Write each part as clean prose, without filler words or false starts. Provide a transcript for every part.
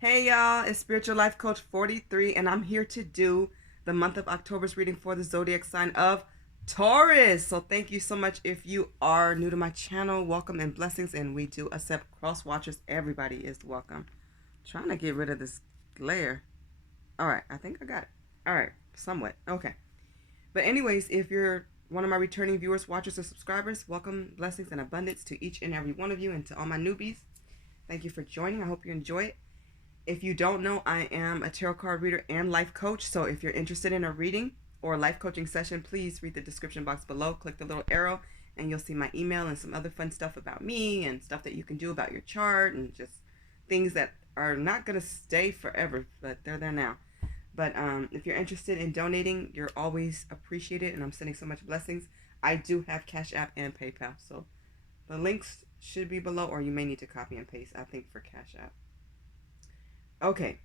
Hey y'all, it's Spiritual Life Coach 43, and I'm here to do the month of October's reading for the zodiac sign of Taurus. So thank you so much. If you are new to my channel, welcome and blessings, and we do accept cross watchers. Everybody is welcome. Trying to get rid of this glare. All right, I think I got it. All right, somewhat. Okay. But anyways, if you're one of my returning viewers, watchers, or subscribers, welcome, blessings, and abundance to each and every one of you, and to all my newbies. Thank you for joining. I hope you enjoy it. If you don't know, I am a tarot card reader and life coach. So if you're interested in a reading or a life coaching session, please read the description box below. Click the little arrow and you'll see my email and some other fun stuff about me and stuff that you can do about your chart and just things that are not going to stay forever, but they're there now. But if you're interested in donating, you're always appreciated, and I'm sending so much blessings. I do have Cash App and PayPal, so the links should be below, or you may need to copy and paste, I think, for Cash App. Okay,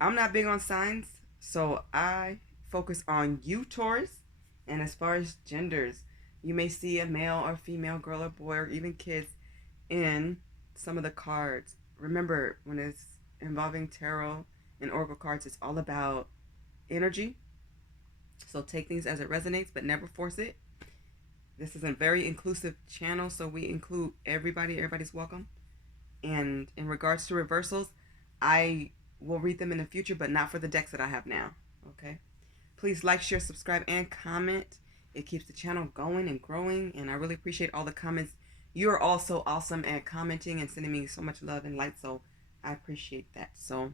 I'm not big on signs, so I focus on you, Taurus. And as far as genders, you may see a male or female, girl or boy, or even kids in some of the cards. Remember, when it's involving tarot and oracle cards, it's all about energy. So take things as it resonates, but never force it. This is a very inclusive channel, so we include everybody. Everybody's welcome. And in regards to reversals, I will read them in the future, but not for the decks that I have now. Okay? Please like, share, subscribe, and comment. It keeps the channel going and growing, and I really appreciate all the comments. You're all so awesome at commenting and sending me so much love and light, so I appreciate that. So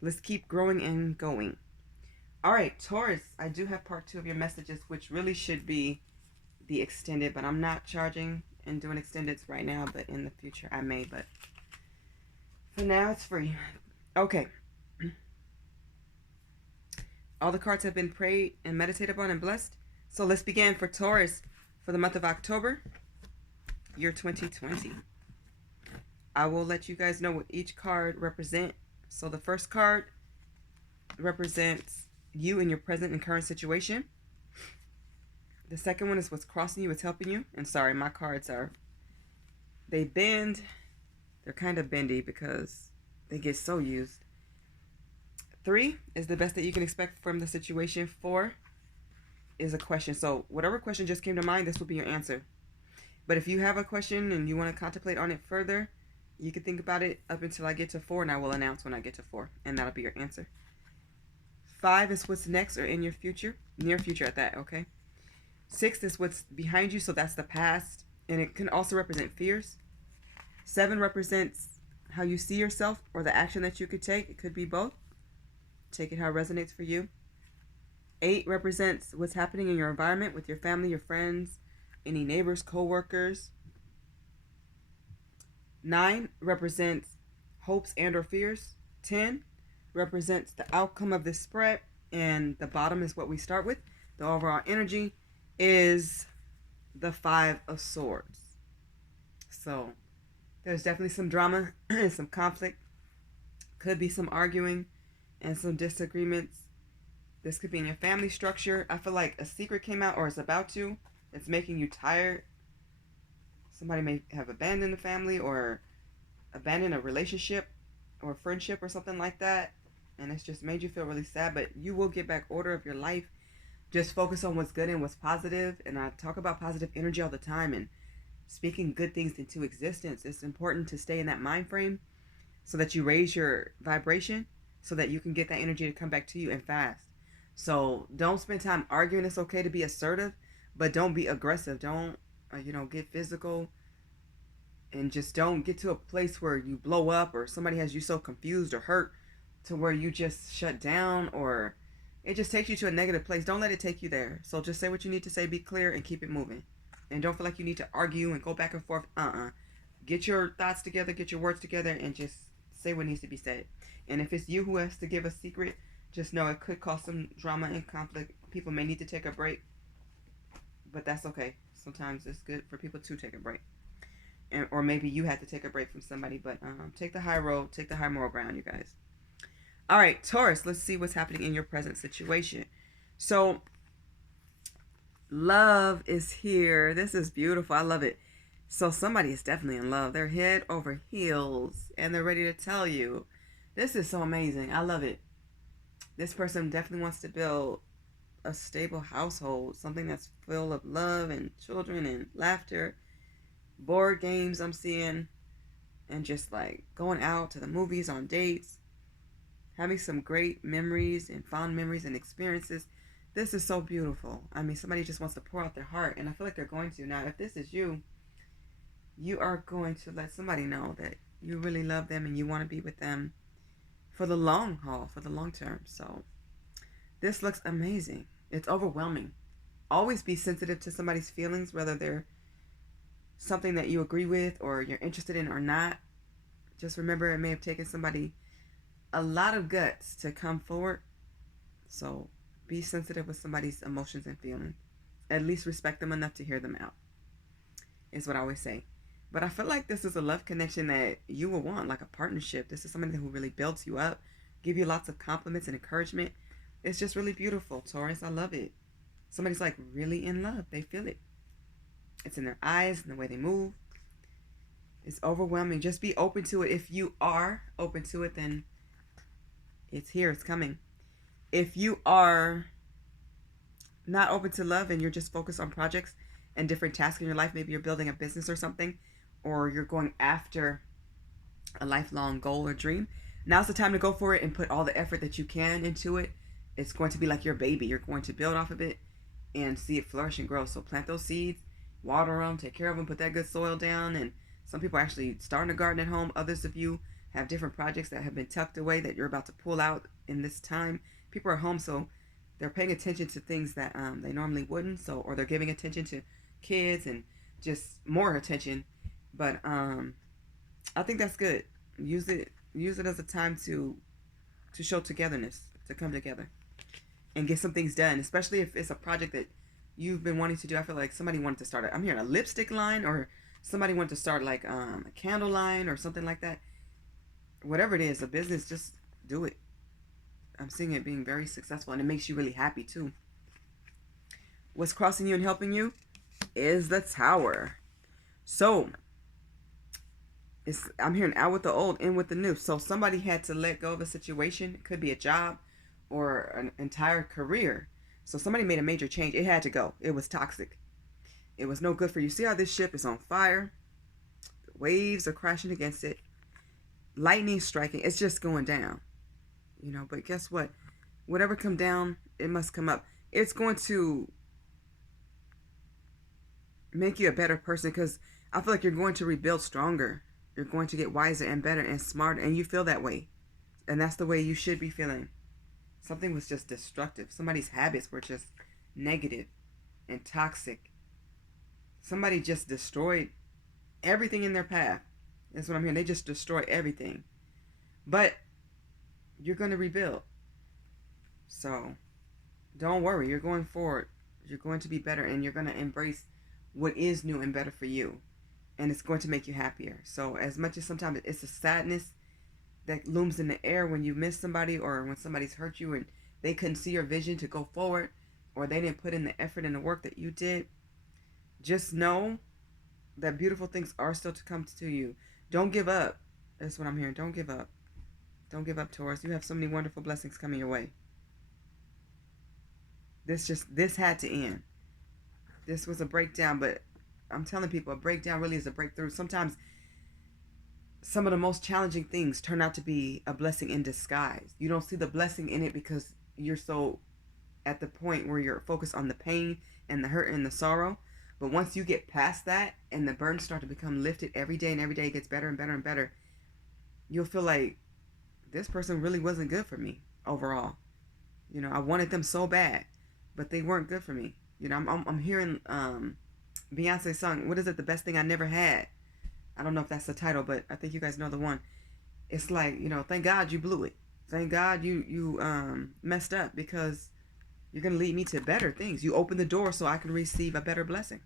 let's keep growing and going. All right, Taurus, I do have part 2 of your messages, which really should be the extended, but I'm not charging and doing extendeds right now, but in the future I may, but for now it's free. Okay. All the cards have been prayed and meditated on and blessed. So let's begin for Taurus for the month of October, year 2020. I will let you guys know what each card represents. So the first card represents you in your present and current situation. The second one is what's crossing you, what's helping you. And sorry, my cards they bend. They're kind of bendy because they get so used. 3 is the best that you can expect from the situation. 4 is a question. So whatever question just came to mind, this will be your answer. But if you have a question and you want to contemplate on it further, you can think about it up until I get to 4, and I will announce when I get to 4, and that'll be your answer. 5 is what's next or in your future, near future at that, okay? 6 is what's behind you, so that's the past, and it can also represent fears. 7 represents how you see yourself or the action that you could take. It could be both. Take it how it resonates for you. 8 represents what's happening in your environment with your family, your friends, any neighbors, co-workers. 9 represents hopes and or fears. 10 represents the outcome of this spread, and the bottom is what we start with. The overall energy is the 5 of Swords. So there's definitely some drama and some conflict. Could be some arguing and some disagreements. This could be in your family structure. I feel like a secret came out or is about to. It's making you tired. Somebody may have abandoned the family or abandoned a relationship or friendship or something like that. And it's just made you feel really sad. But you will get back order of your life. Just focus on what's good and what's positive. And I talk about positive energy all the time and speaking good things into existence. It's important to stay in that mind frame so that you raise your vibration so that you can get that energy to come back to you and fast. So don't spend time arguing. It's okay to be assertive, but don't be aggressive. Don't, get physical, and just don't get to a place where you blow up or somebody has you so confused or hurt to where you just shut down or it just takes you to a negative place. Don't let it take you there. So just say what you need to say, be clear, and keep it moving. And don't feel like you need to argue and go back and forth. Get your thoughts together, get your words together, and just say what needs to be said. And if it's you who has to give a secret, just know it could cause some drama and conflict. People may need to take a break, but that's okay. Sometimes it's good for people to take a break. Or maybe you had to take a break from somebody, but take the high road, take the high moral ground, you guys. All right, Taurus, let's see what's happening in your present situation. So love is here. This is beautiful. I love it. So somebody is definitely in love. They're head over heels and they're ready to tell you. This is so amazing. I love it. This person definitely wants to build a stable household, something that's full of love and children and laughter, board games I'm seeing, and just like going out to the movies, on dates, having some great memories and fond memories and experiences. This is so beautiful. I mean, somebody just wants to pour out their heart, and I feel like they're going to. Now, if this is you, you are going to let somebody know that you really love them and you want to be with them for the long haul, for the long term. So this looks amazing. It's overwhelming. Always be sensitive to somebody's feelings, whether they're something that you agree with or you're interested in or not. Just remember, it may have taken somebody a lot of guts to come forward. So be sensitive with somebody's emotions and feelings. At least respect them enough to hear them out, is what I always say. But I feel like this is a love connection that you will want, like a partnership. This is somebody who really builds you up, give you lots of compliments and encouragement. It's just really beautiful, Taurus. I love it. Somebody's like really in love. They feel it. It's in their eyes and the way they move. It's overwhelming. Just be open to it. If you are open to it, then it's here. It's coming. If you are not open to love and you're just focused on projects and different tasks in your life, maybe you're building a business or something, or you're going after a lifelong goal or dream, now's the time to go for it and put all the effort that you can into it. It's going to be like your baby. You're going to build off of it and see it flourish and grow. So plant those seeds, water them, take care of them, put that good soil down. And some people are actually starting a garden at home. Others of you have different projects that have been tucked away that you're about to pull out in this time. People are home, so they're paying attention to things that they normally wouldn't. So, or they're giving attention to kids and just more attention. But I think that's good. Use it as a time to show togetherness, to come together and get some things done, especially if it's a project that you've been wanting to do. I feel like somebody wanted to start I'm hearing a lipstick line, or somebody wanted to start like a candle line or something like that. Whatever it is, a business, just do it. I'm seeing it being very successful, and it makes you really happy too. What's crossing you and helping you is the Tower. So I'm hearing out with the old, in with the new. So somebody had to let go of a situation. It could be a job or an entire career. So somebody made a major change. It had to go. It was toxic. It was no good for you. See how this ship is on fire? The waves are crashing against it. Lightning striking. It's just going down. You know, but guess what? Whatever come down, it must come up. It's going to make you a better person, because I feel like you're going to rebuild stronger. You're going to get wiser and better and smarter, and you feel that way. And that's the way you should be feeling. Something was just destructive. Somebody's habits were just negative and toxic. Somebody just destroyed everything in their path. That's what I'm hearing. They just destroy everything. But you're going to rebuild. So don't worry. You're going forward. You're going to be better, and you're going to embrace what is new and better for you. And it's going to make you happier. So as much as sometimes it's a sadness that looms in the air when you miss somebody, or when somebody's hurt you and they couldn't see your vision to go forward, or they didn't put in the effort and the work that you did, just know that beautiful things are still to come to you. Don't give up. That's what I'm hearing. Don't give up. Don't give up, Taurus. You have so many wonderful blessings coming your way. This had to end. This was a breakdown, but I'm telling people, a breakdown really is a breakthrough. Sometimes some of the most challenging things turn out to be a blessing in disguise. You don't see the blessing in it because you're so at the point where you're focused on the pain and the hurt and the sorrow. But once you get past that and the burdens start to become lifted every day, and every day it gets better and better and better, you'll feel like this person really wasn't good for me overall. You know, I wanted them so bad, but they weren't good for me. You know, I'm hearing Beyonce's song, what is it? The Best Thing I Never Had. I don't know if that's the title, but I think you guys know the one. It's like, you know, thank God you blew it. Thank God you messed up, because you're going to lead me to better things. You open the door so I can receive a better blessing.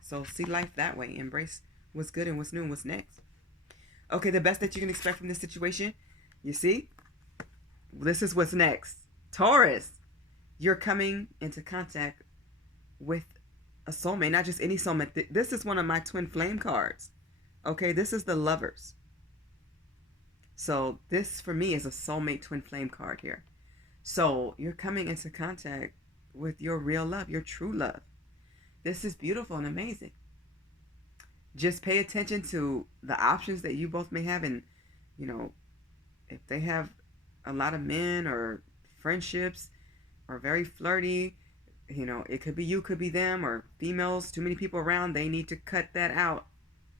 So see life that way. Embrace what's good and what's new and what's next. Okay, the best that you can expect from this situation, you see? This is what's next. Taurus, you're coming into contact with a soulmate, not just any soulmate. This is one of my twin flame cards. Okay, this is the Lovers. So this for me is a soulmate twin flame card here. So you're coming into contact with your real love, your true love. This is beautiful and amazing. Just pay attention to the options that you both may have, and you know, if they have a lot of men or friendships or very flirty, you know, it could be you, could be them, or females, too many people around, they need to cut that out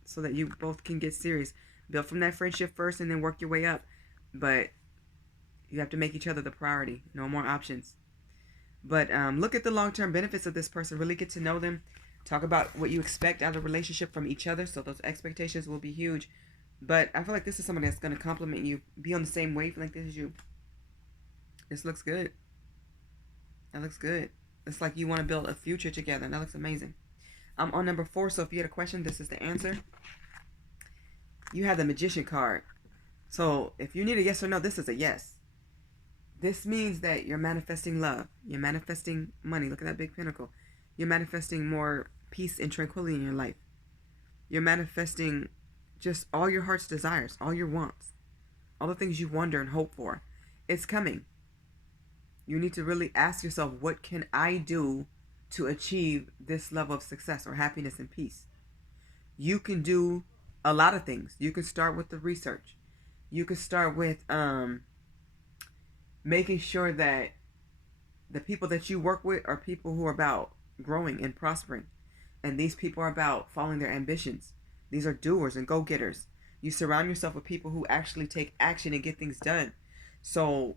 so that you both can get serious. Build from that friendship first and then work your way up. But you have to make each other the priority. No more options. But look at the long-term benefits of this person. Really get to know them. Talk about what you expect out of the relationship from each other. So those expectations will be huge. But I feel like this is somebody that's going to compliment you. Be on the same wavelength as you. This looks good. That looks good. It's like you want to build a future together. And that looks amazing. I'm on number 4. So if you had a question, this is the answer. You have the Magician card. So if you need a yes or no, this is a yes. This means that you're manifesting love. You're manifesting money. Look at that big pentacle. You're manifesting more peace and tranquility in your life. You're manifesting just all your heart's desires, all your wants, all the things you wonder and hope for. It's coming. You need to really ask yourself, what can I do to achieve this level of success or happiness and peace? You can do a lot of things. You can start with the research. You can start with making sure that the people that you work with are people who are about growing and prospering. And these people are about following their ambitions. These are doers and go-getters. You surround yourself with people who actually take action and get things done. So,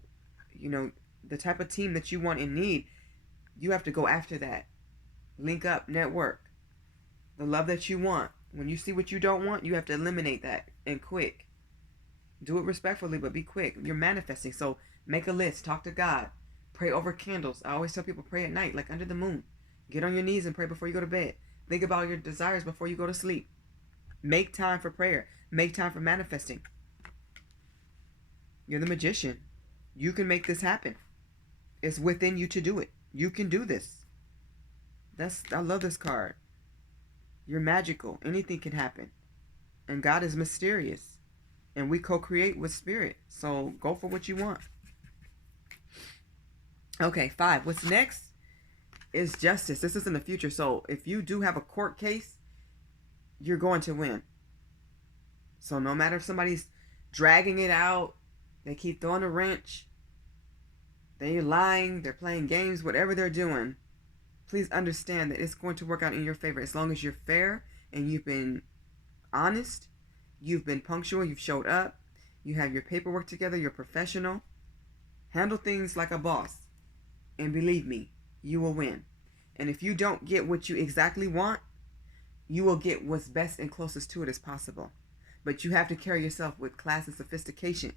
you know, the type of team that you want and need, you have to go after that. Link up, network. The love that you want. When you see what you don't want, you have to eliminate that, and quick. Do it respectfully, but be quick. You're manifesting. So make a list. Talk to God. Pray over candles. I always tell people, pray at night, like under the moon. Get on your knees and pray before you go to bed. Think about your desires before you go to sleep. Make time for prayer. Make time for manifesting. You're the magician. You can make this happen. It's within you to do it. You can do this. I love this card. You're magical. Anything can happen. And God is mysterious. And we co-create with spirit. So go for what you want. Okay, 5. What's next is justice. This is in the future. So if you do have a court case, you're going to win. So no matter if somebody's dragging it out, they keep throwing a wrench, they're lying, they're playing games, whatever they're doing, please understand that it's going to work out in your favor as long as you're fair and you've been honest, you've been punctual, you've showed up, you have your paperwork together, you're professional. Handle things like a boss. And believe me, you will win. And if you don't get what you exactly want, you will get what's best and closest to it as possible. But you have to carry yourself with class and sophistication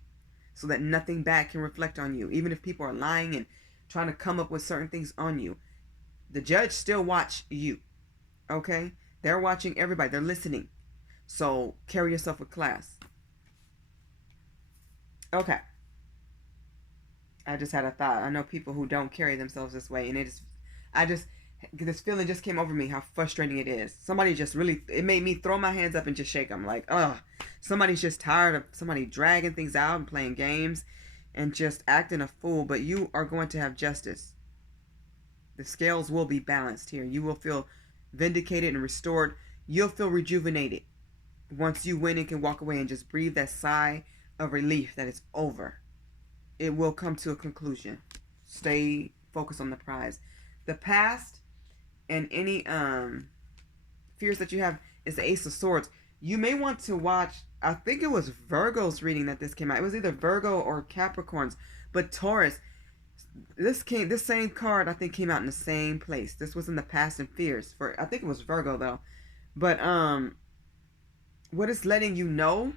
so that nothing bad can reflect on you. Even if people are lying and trying to come up with certain things on you, the judge still watch you. Okay? They're watching everybody. They're listening. So carry yourself with class. Okay. I just had a thought. I know people who don't carry themselves this way, and this feeling just came over me, how frustrating it is. Somebody just really, it made me throw my hands up and just shake. I'm like, ugh, somebody's just tired of somebody dragging things out and playing games and just acting a fool. But you are going to have justice. The scales will be balanced here. You will feel vindicated and restored. You'll feel rejuvenated once you win and can walk away and just breathe that sigh of relief that it's over. It will come to a conclusion. Stay focused on the prize. The past and any fears that you have is the Ace of Swords. You may want to watch, I think it was Virgo's reading that this came out. It was either Virgo or Capricorn's. But Taurus, this same card I think came out in the same place. This was in the past and fears. I think it was Virgo though. But what it's letting you know,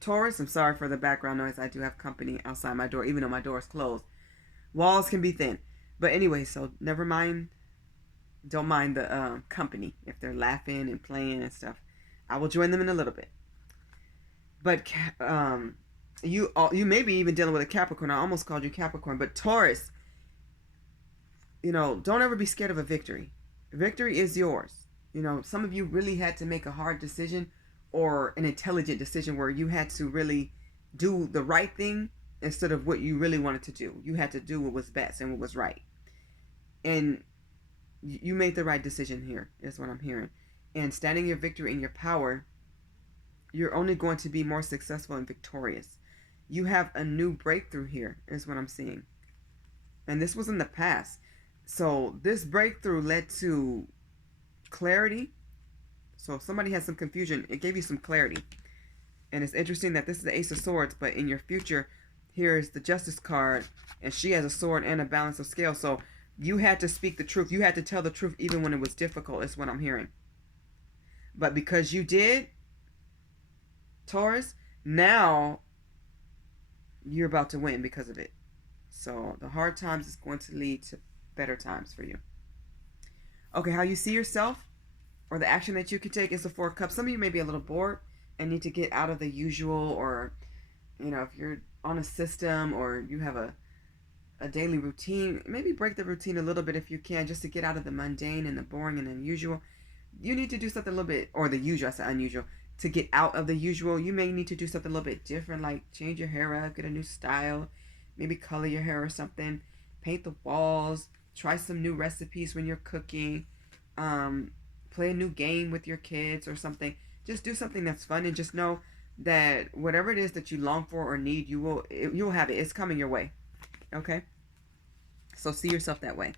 Taurus, I'm sorry for the background noise. I do have company outside my door, even though my door is closed. Walls can be thin. But anyway, so never mind. Don't mind the company if they're laughing and playing and stuff. I will join them in a little bit. But you may be even dealing with a Capricorn. I almost called you Capricorn. But Taurus, don't ever be scared of a victory. Victory is yours. Some of you really had to make a hard decision or an intelligent decision where you had to really do the right thing instead of what you really wanted to do. You had to do what was best and what was right. And you made the right decision here, is what I'm hearing. And standing your victory in your power, you're only going to be more successful and victorious. You have a new breakthrough here, is what I'm seeing. And this was in the past. So this breakthrough led to clarity. So if somebody has some confusion, it gave you some clarity. And it's interesting that this is the Ace of Swords, but in your future, here's the Justice card, and she has a sword and a balance of scale. So you had to speak the truth. You had to tell the truth even when it was difficult, is what I'm hearing. But because you did, Taurus, now you're about to win because of it. So the hard times is going to lead to better times for you. Okay, how you see yourself or the action that you can take is the Four of Cups. Some of you may be a little bored and need to get out of the usual, or, you know, if you're on a system or you have a daily routine, maybe break the routine a little bit if you can, just to get out of the mundane and the boring and unusual. You need to do something a little bit, or the usual, I said unusual, to get out of the usual. You may need to do something a little bit different, like change your hair up, get a new style, maybe color your hair or something, paint the walls, try some new recipes when you're cooking, play a new game with your kids or something. Just do something that's fun, and just know that whatever it is that you long for or need, you will have it. It's coming your way. Okay? So see yourself that way.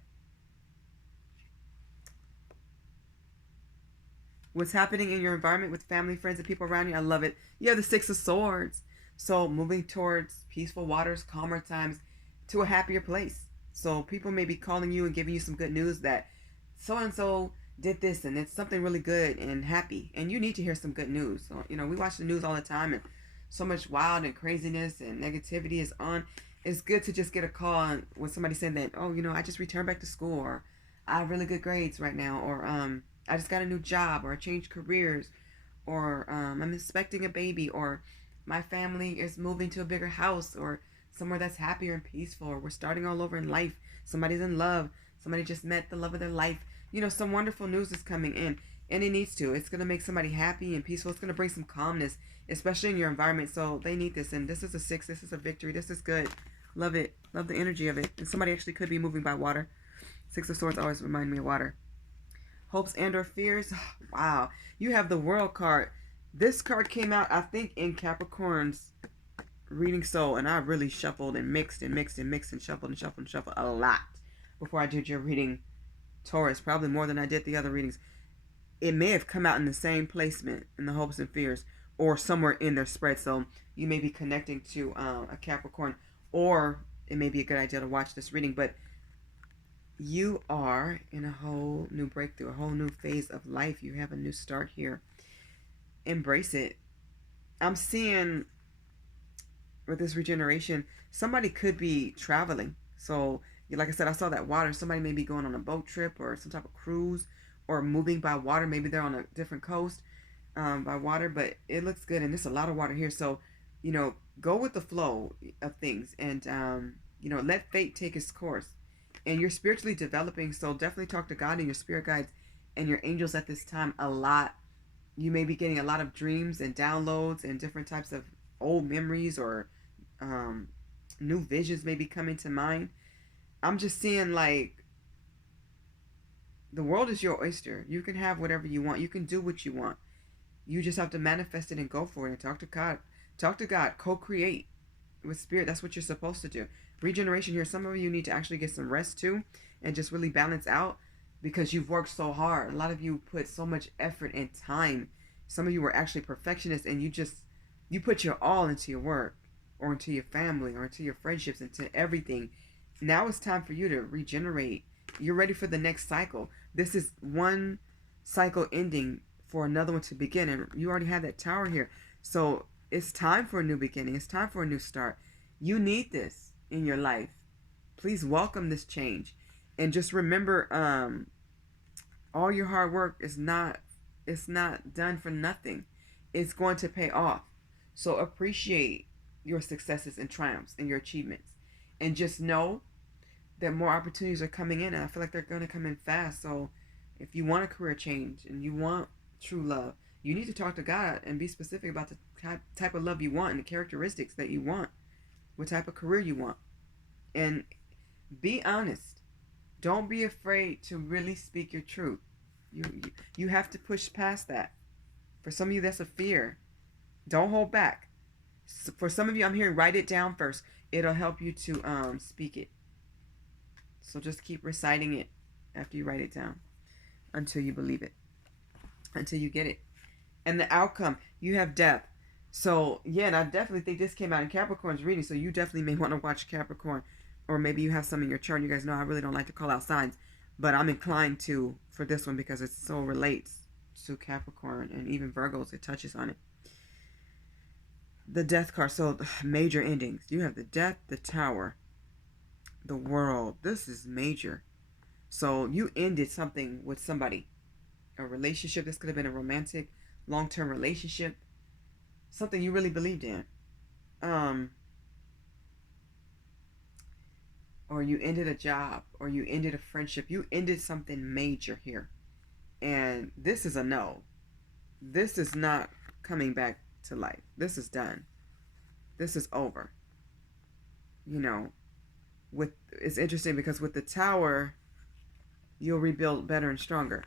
What's happening in your environment with family, friends, and people around you, I love it. You have the Six of Swords. So moving towards peaceful waters, calmer times, to a happier place. So people may be calling you and giving you some good news that so-and-so did this and it's something really good and happy. And you need to hear some good news. So, you know, we watch the news all the time, and so much wild and craziness and negativity is on. It's good to just get a call when somebody saying that, oh, you know, I just returned back to school, or I have really good grades right now, or I just got a new job, or I changed careers, or I'm expecting a baby, or my family is moving to a bigger house, or somewhere that's happier and peaceful, or we're starting all over in life. Somebody's in love. Somebody just met the love of their life. You know, some wonderful news is coming in, and it needs to. It's going to make somebody happy and peaceful. It's going to bring some calmness, especially in your environment. So they need this, and this is a 6. This is a victory. This is good. Love it. Love the energy of it. And somebody actually could be moving by water. 6 of Swords always remind me of water. Hopes and or fears. Wow. You have the World card. This card came out, I think, in Capricorn's reading soul, and I really shuffled and mixed and mixed and mixed and shuffled and shuffled and shuffled a lot before I did your reading, Taurus. Probably more than I did the other readings. It may have come out in the same placement in the hopes and fears, or somewhere in their spread. So you may be connecting to a Capricorn, or it may be a good idea to watch this reading. But you are in a whole new breakthrough, a whole new phase of life. You have a new start here. Embrace it. I'm seeing with this regeneration, somebody could be traveling. So, like I said, I saw that water. Somebody may be going on a boat trip or some type of cruise, or moving by water. Maybe they're on a different coast by water, but it looks good. And there's a lot of water here. So, you know, go with the flow of things, and, you know, let fate take its course. And you're spiritually developing, so definitely talk to God and your spirit guides and your angels at this time a lot. You may be getting a lot of dreams and downloads and different types of old memories, or new visions may be coming to mind. I'm just seeing, like, the world is your oyster. You can have whatever you want. You can do what you want. You just have to manifest it and go for it, and talk to God. Talk to God. Co-create with spirit. That's what you're supposed to do. Regeneration here. Some of you need to actually get some rest too, and just really balance out, because you've worked so hard. A lot of you put so much effort and time. Some of you were actually perfectionists, and you put your all into your work, or into your family, or into your friendships, into everything. Now it's time for you to regenerate. You're ready for the next cycle. This is one cycle ending for another one to begin, and you already have that Tower here. So it's time for a new beginning. It's time for a new start. You need this in your life. Please welcome this change, and just remember, all your hard work is not done for nothing. It's going to pay off. So appreciate your successes and triumphs and your achievements, and just know that more opportunities are coming in, and I feel like they're going to come in fast. So if you want a career change and you want true love, you need to talk to God and be specific about type of love you want and the characteristics that you want, what type of career you want. And be honest. Don't be afraid to really speak your truth. You have to push past that. For some of you, that's a fear. Don't hold back. For some of you, I'm hearing write it down first. It'll help you to speak it. So just keep reciting it after you write it down until you believe it, until you get it. And the outcome, you have death. So yeah, and I definitely think this came out in Capricorn's reading. So you definitely may want to watch Capricorn, or maybe you have some in your chart. You guys know I really don't like to call out signs, but I'm inclined to for this one because it so relates to Capricorn and even Virgos. It touches on it. The death card. So major endings. You have the death, the tower, the world. This is major. So you ended something with somebody, a relationship. This could have been a romantic, long-term relationship, something you really believed in. Or you ended a job, or you ended a friendship. You ended something major here. And this is a no. This is not coming back to life. This is done. This is over. You know, it's interesting because with the tower, you'll rebuild better and stronger.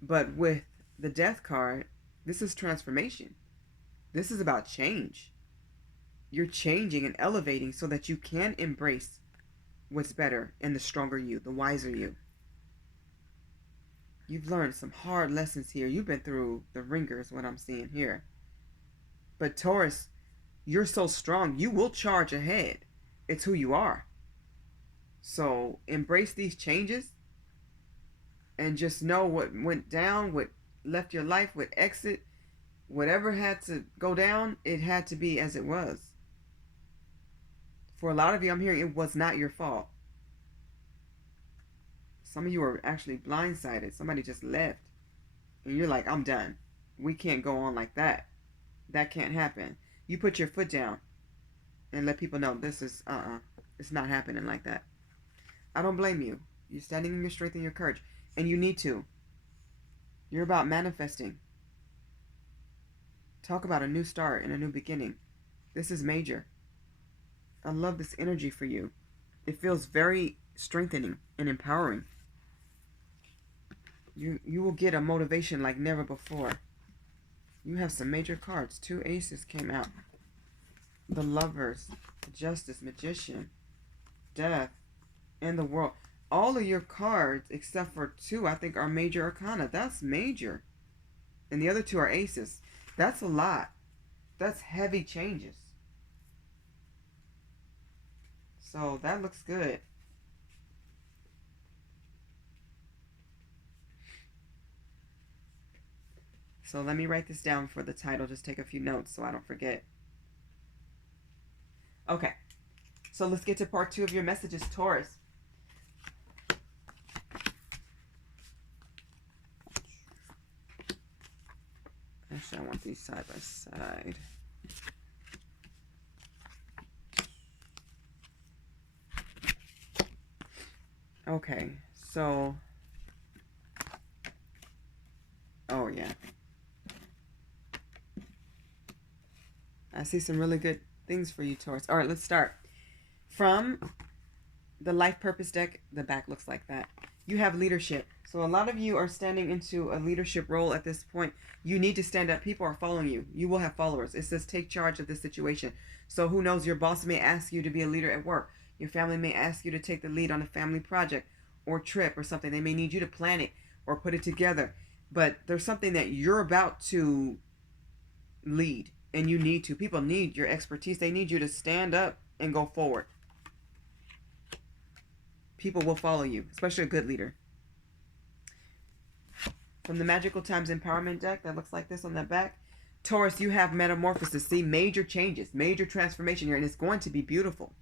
But with the death card, this is transformation. This is about change. You're changing and elevating so that you can embrace what's better and the stronger you, the wiser you. You've learned some hard lessons here. You've been through the ringers, what I'm seeing here. But Taurus, you're so strong. You will charge ahead. It's who you are. So embrace these changes and just know what went down, what left your life, what exit, whatever had to go down, it had to be as it was. For a lot of you, I'm hearing it was not your fault. Some of you are actually blindsided. Somebody just left. And you're like, I'm done. We can't go on like that. That can't happen. You put your foot down and let people know this is, it's not happening like that. I don't blame you. You're standing in your strength and your courage. And you need to. You're about manifesting. Talk about a new start and a new beginning. This is major. I love this energy for you. It feels very strengthening and empowering. You will get a motivation like never before. You have some major cards. 2 aces came out. The Lovers, Justice, Magician, Death, and the World. All of your cards, except for 2, I think, are major arcana. That's major. And the other 2 are aces. That's a lot. That's heavy changes. So that looks good. So let me write this down for the title. Just take a few notes so I don't forget. Okay. So let's get to part 2 of your messages, Taurus. Actually, I want these side by side. Okay, so, oh yeah. I see some really good things for you, Taurus. All right, let's start. From the Life Purpose deck, the back looks like that. You have leadership. So a lot of you are standing into a leadership role at this point. You need to stand up. People are following you. You will have followers. It says take charge of this situation. So who knows, your boss may ask you to be a leader at work. Your family may ask you to take the lead on a family project or trip or something. They may need you to plan it or put it together. But there's something that you're about to lead, and you need to. People need your expertise. They need you to stand up and go forward. People will follow you, especially a good leader. From the Magical Times Empowerment deck, that looks like this on the back. Taurus, you have metamorphosis. See, major changes, major transformation here, and it's going to be beautiful.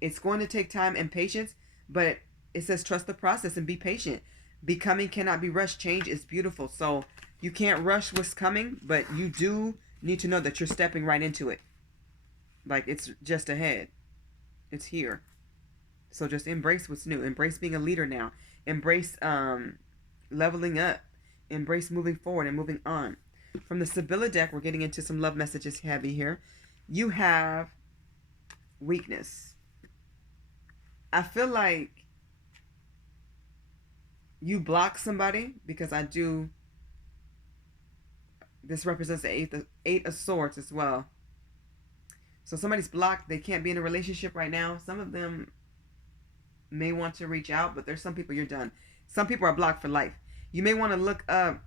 It's going to take time and patience, but it says trust the process and be patient. Becoming cannot be rushed. Change is beautiful. So you can't rush what's coming, but you do need to know that you're stepping right into it. Like it's just ahead. It's here. So just embrace what's new. Embrace being a leader now. Embrace leveling up. Embrace moving forward and moving on. From the Sibylla deck, we're getting into some love messages heavy here. You have weakness. I feel like you block somebody because this represents the eight of swords as well. So somebody's blocked. They can't be in a relationship right now. Some of them may want to reach out, but there's some people you're done. Some people are blocked for life. You may want to look up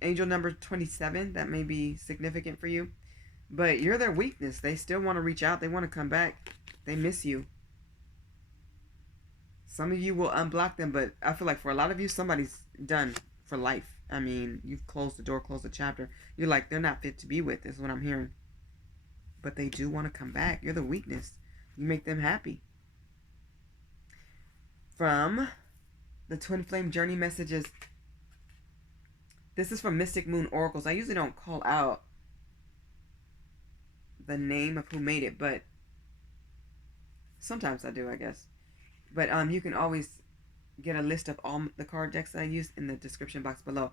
angel number 27. That may be significant for you. But you're their weakness. They still want to reach out. They want to come back. They miss you. Some of you will unblock them, but I feel like for a lot of you, somebody's done for life. I mean, you've closed the door, closed the chapter. You're like, they're not fit to be with, is what I'm hearing. But they do want to come back. You're the weakness. You make them happy. From the Twin Flame Journey messages, this is from Mystic Moon Oracles. I usually don't call out the name of who made it, but sometimes I do, I guess. But you can always get a list of all the card decks that I use in the description box below.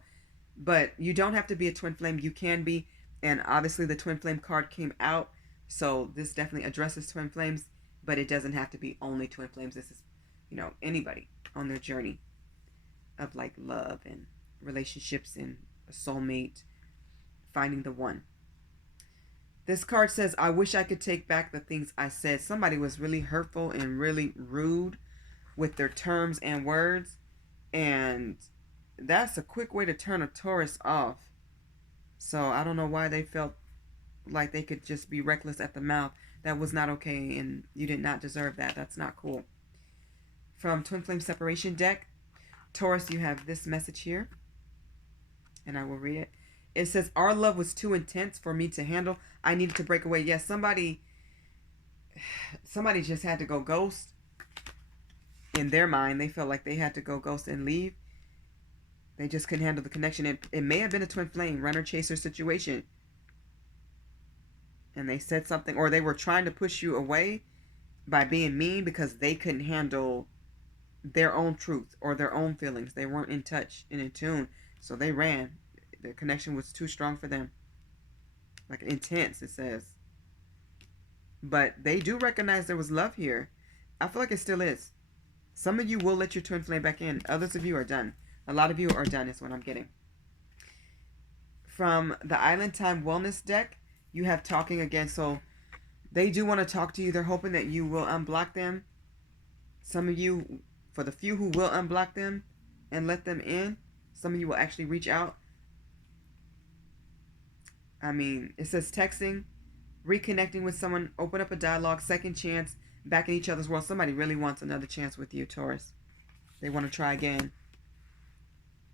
But you don't have to be a twin flame. You can be. And obviously the twin flame card came out. So this definitely addresses twin flames. But it doesn't have to be only twin flames. This is, anybody on their journey of like love and relationships and a soulmate, finding the one. This card says, I wish I could take back the things I said. Somebody was really hurtful and really rude with their terms and words. And that's a quick way to turn a Taurus off. So I don't know why they felt like they could just be reckless at the mouth. That was not okay, and you did not deserve that. That's not cool. From Twin Flame Separation deck, Taurus, you have this message here. And I will read it. It says, our love was too intense for me to handle. I needed to break away. Yes, somebody just had to go ghost. In their mind, they felt like they had to go ghost and leave. They just couldn't handle the connection. It may have been a twin flame, runner-chaser situation. And they said something, or they were trying to push you away by being mean because they couldn't handle their own truth or their own feelings. They weren't in touch and in tune. So they ran. The connection was too strong for them. Like intense, it says. But they do recognize there was love here. I feel like it still is. Some of you will let your twin flame back in. Others of you are done. A lot of you are done is what I'm getting. From the Island Time Wellness deck, you have talking again. So they do want to talk to you. They're hoping that you will unblock them. Some of you, for the few who will unblock them and let them in, some of you will actually reach out. I mean, it says texting, reconnecting with someone, open up a dialogue, second chance, back in each other's world. Somebody really wants another chance with you, Taurus. They want to try again.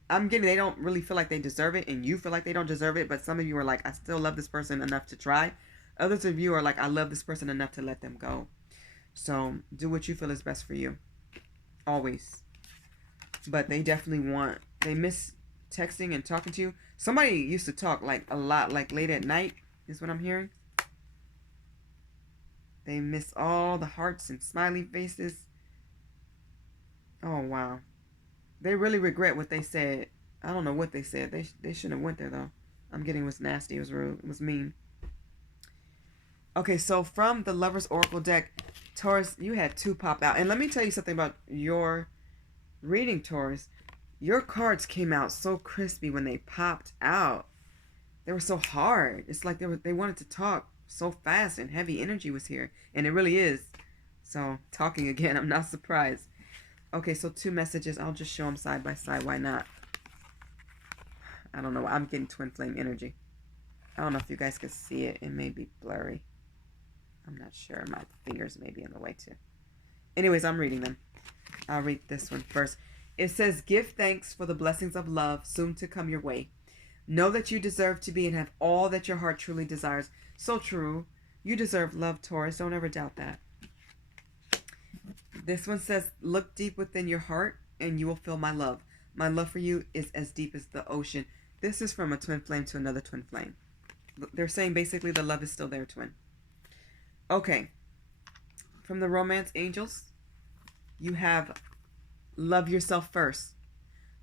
I'm getting they don't really feel like they deserve it, and you feel like they don't deserve it, but some of you are like, I still love this person enough to try. Others of you are like, I love this person enough to let them go. So do what you feel is best for you. Always. But they definitely they miss texting and talking to you. Somebody used to talk like a lot, like late at night, is what I'm hearing. They miss all the hearts and smiley faces. Oh, wow. They really regret what they said. I don't know what they said. They shouldn't have went there, though. I'm getting it was nasty. It was rude. It was mean. Okay, so from the Lover's Oracle deck, Taurus, you had two pop out. And let me tell you something about your reading, Taurus. Your cards came out so crispy when they popped out. They were so hard. It's like they wanted to talk so fast, and heavy energy was here. And it really is. So, talking again, I'm not surprised. Okay, so two messages. I'll just show them side by side. Why not? I don't know. I'm getting twin flame energy. I don't know if you guys can see it. It may be blurry. I'm not sure. My fingers may be in the way too. Anyways, I'm reading them. I'll read this one first. It says, give thanks for the blessings of love soon to come your way. Know that you deserve to be and have all that your heart truly desires. So true. You deserve love, Taurus. Don't ever doubt that. This one says, look deep within your heart and you will feel my love. My love for you is as deep as the ocean. This is from a twin flame to another twin flame. They're saying basically the love is still there, twin. Okay. From the Romance Angels, you have love yourself first.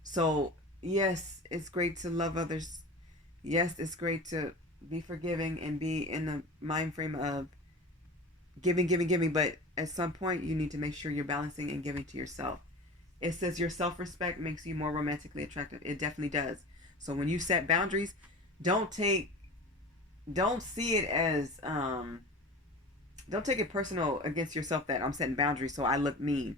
So, yes, it's great to love others Yes, it's great to be forgiving and be in the mind frame of giving, giving, giving, but at some point you need to make sure you're balancing and giving to yourself. It says your self-respect makes you more romantically attractive. It definitely does. So when you set boundaries, don't take don't see it as don't take it personal against yourself that I'm setting boundaries so I look mean.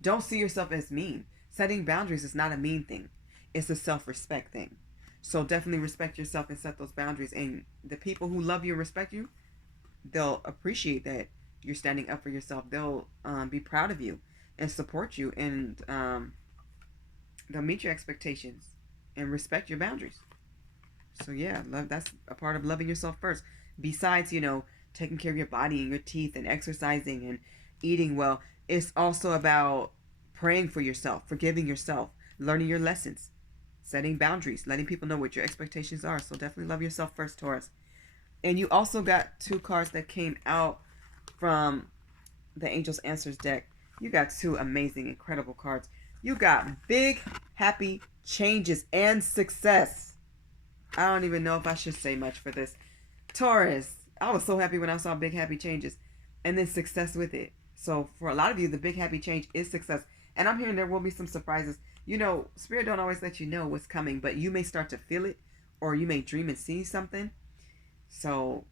Don't see yourself as mean. Setting boundaries is not a mean thing. It's a self-respect thing. So definitely respect yourself and set those boundaries. And the people who love you and respect you, they'll appreciate that you're standing up for yourself. They'll be proud of you and support you, and they'll meet your expectations and respect your boundaries. So yeah, love, that's a part of loving yourself first. Besides, taking care of your body and your teeth and exercising and eating well, it's also about praying for yourself, forgiving yourself, learning your lessons, setting boundaries, letting people know what your expectations are. So definitely love yourself first, Taurus. And you also got two cards that came out from the Angels Answers deck. You got two amazing, incredible cards. You got big, happy changes and success. I don't even know if I should say much for this. Taurus, I was so happy when I saw big, happy changes. And then success with it. So for a lot of you, the big, happy change is success. And I'm hearing there will be some surprises. Spirit don't always let you know what's coming, but you may start to feel it, or you may dream and see something. So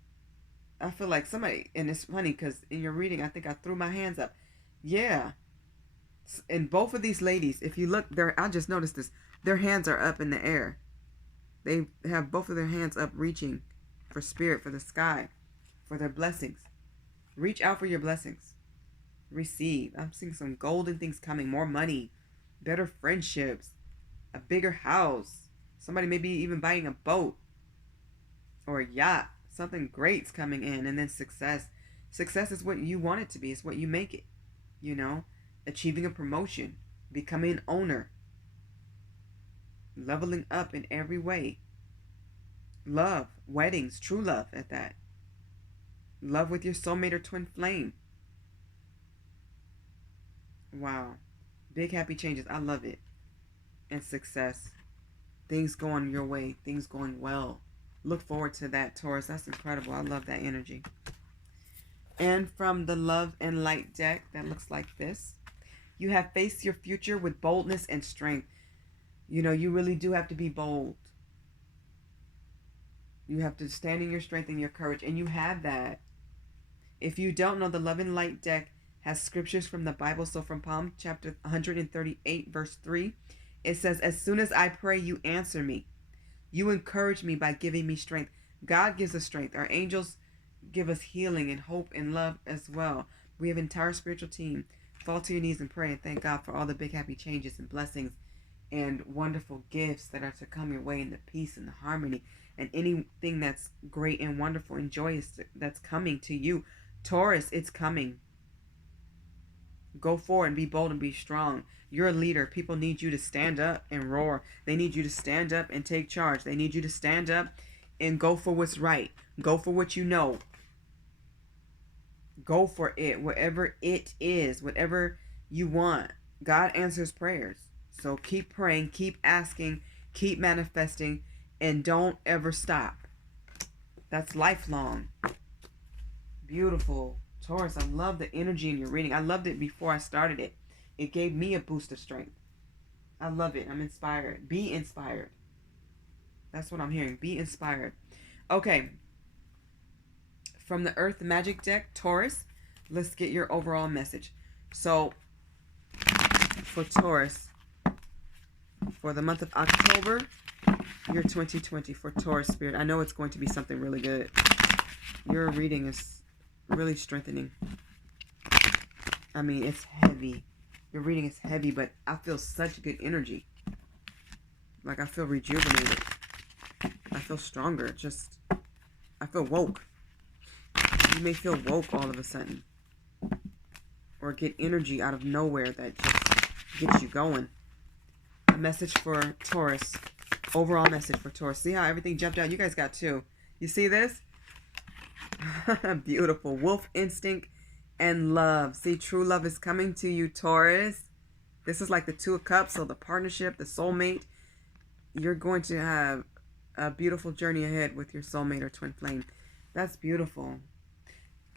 I feel like somebody, and it's funny because in your reading, I think I threw my hands up. Yeah. And both of these ladies, if you look, I just noticed this, their hands are up in the air. They have both of their hands up reaching for spirit, for the sky, for their blessings. Reach out for your blessings. Receive. I'm seeing some golden things coming, more money, better friendships, a bigger house. Somebody maybe even buying a boat or a yacht. Something great's coming in. And then success. Success is what you want it to be. It's what you make it. Achieving a promotion, becoming an owner, leveling up in every way. Love, weddings, true love at that. Love with your soulmate or twin flame. Wow. Big happy changes. I love it. And success. Things going your way. Things going well. Look forward to that, Taurus. That's incredible. I love that energy. And from the Love and Light deck, that looks like this. You have faced your future with boldness and strength. You really do have to be bold. You have to stand in your strength and your courage. And you have that. If you don't know, the Love and Light deck has scriptures from the Bible. So from Psalm chapter 138, verse 3, it says, "As soon as I pray, you answer me. You encourage me by giving me strength." God gives us strength. Our angels give us healing and hope and love as well. We have an entire spiritual team. Fall to your knees and pray and thank God for all the big happy changes and blessings and wonderful gifts that are to come your way, and the peace and the harmony and anything that's great and wonderful and joyous that's coming to you. Taurus, it's coming. Go forward and be bold and be strong. You're a leader. People need you to stand up and roar. They need you to stand up and take charge. They need you to stand up and go for what's right. Go for what you know. Go for it. Whatever it is, whatever you want. God answers prayers. So keep praying, keep asking, keep manifesting, and don't ever stop. That's lifelong. Beautiful. Taurus, I love the energy in your reading. I loved it before I started it. It gave me a boost of strength. I love it. I'm inspired. Be inspired. That's what I'm hearing. Be inspired. Okay. From the Earth Magic deck, Taurus, let's get your overall message. So, for Taurus, for the month of October, year 2020, for Taurus Spirit, I know it's going to be something really good. Your reading is really strengthening. I mean, it's heavy. Your reading is heavy, but I feel such good energy. Like, I feel rejuvenated. I feel stronger. I feel woke. You may feel woke all of a sudden. Or get energy out of nowhere that just gets you going. A message for Taurus. Overall message for Taurus. See how everything jumped out? You guys got two. You see this? Beautiful. Wolf instinct and love. See, true love is coming to you, Taurus. This is like the Two of Cups, so the partnership, the soulmate. You're going to have a beautiful journey ahead with your soulmate or twin flame. That's beautiful.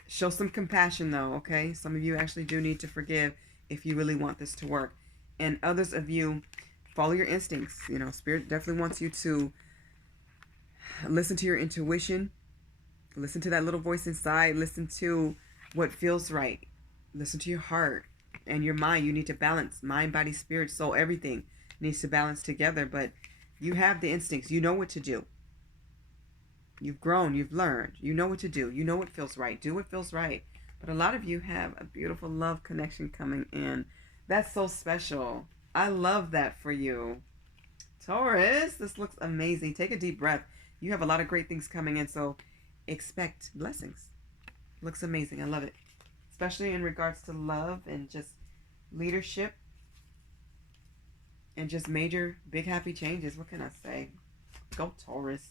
Show some compassion though, okay? Some of you actually do need to forgive if you really want this to work. And others of you, follow your instincts. You know, Spirit definitely wants you to listen to your intuition. Listen to that little voice inside. Listen to what feels right. Listen to your heart and your mind. You need to balance mind, body, spirit, soul. Everything needs to balance together. But you have the instincts. You know what to do. You've grown. You've learned. You know what to do. You know what feels right. Do what feels right. But a lot of you have a beautiful love connection coming in. That's so special. I love that for you. Taurus, this looks amazing. Take a deep breath. You have a lot of great things coming in, so expect blessings. Looks amazing. I love it. Especially in regards to love and just leadership and just major, big, happy changes. What can I say? Go Taurus.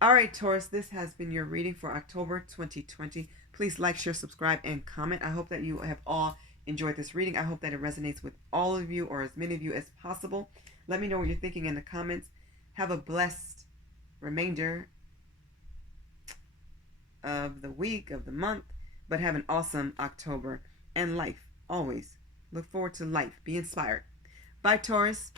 All right, Taurus, this has been your reading for October 2020. Please like, share, subscribe, and comment. I hope that you have all enjoyed this reading. I hope that it resonates with all of you or as many of you as possible. Let me know what you're thinking in the comments. Have a blessed remainder of the week, of the month, but have an awesome October and life always. Look forward to life. Be inspired. Bye, Taurus.